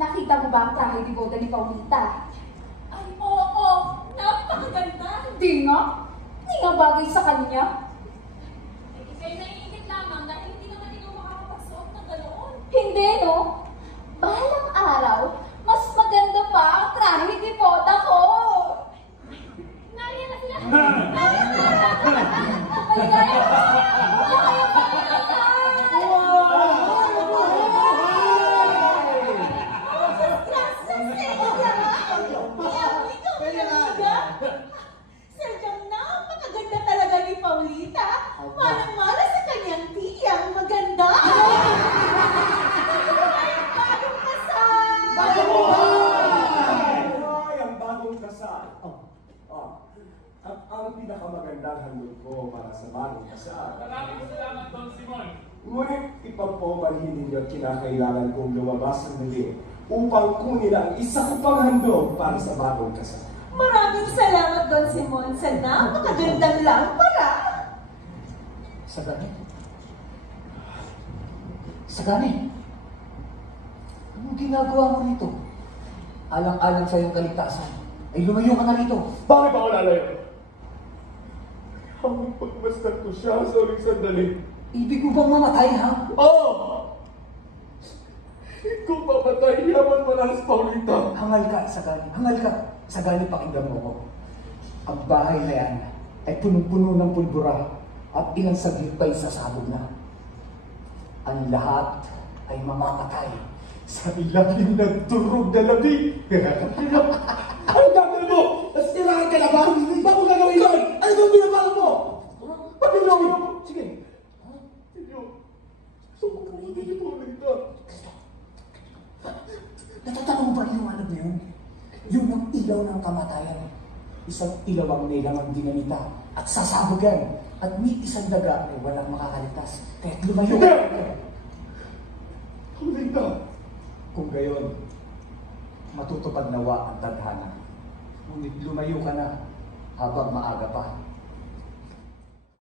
Nakita mo ba ang trahe ni boda ni Paulita? Ay, oo, napakaganda. Di nga. Di nga bagay sa kanya. Eh, kayo naiingit lamang dahil hindi naman ikaw makakapagsuot ng ganoon. Hindi, no? Balang araw, mas maganda pa ang trahe ni boda ko. Nariyan na sila. Ay, gaya! Wala kayong pakikasal! Sadyang napakaganda talaga ni Paulita. Manang-mana sa kanyang tiyang maganda. Bagong kasal! Ay, ang bagong kasal. At ang pinakamagandang handog ko para sa bagong kasal. Maraming salamat, Don Simon. Ngunit ipagpaumanhin ninyo at kinakailangan kong lumabas ng muli upang kunin ang isa ko pang handog para sa bagong kasal. Maraming salamat, Don Simon, sa napakagandang lampara. Sagani? Sagani? Anong ginagawa mo rito? Alang-alang sa iyong kaligtasan, ay lumayo ka na rito. Bakit ako lalayo? Habang pagmasdan ko siya sa uling sandali. Ibig mo bang mamatay, ha? Oo! Kung papatay, yaman mo lang sa Paulita. Hangal ka, Sagani. Hangal ka. Sagani, pakinggan mo ko. Ang bahay na yan ay punong-puno ng pulbura at ilang saglit pa'y sasabog na. Ang lahat ay mamamatay sa ilalim ng turog na labi. Ano gagawin mo? Nasitirahan ka na ba? Bago gagawin yun? Ano bang binabahan mo? Pati mo! Sige. So, kung hindi ni Paulita. Natatanong mo ba iliwanag na yun? Yun ang ilaw ng kamatayan. Isang ilaw ang nilang ang dinamita at sasabog yan. At may isang daga ay walang makakaligtas. Kaya't lumayo ka. Paulita! Kung gayon, matutupad nawa ang tadhana. Ngunit lumayo ka na habang maaga pa.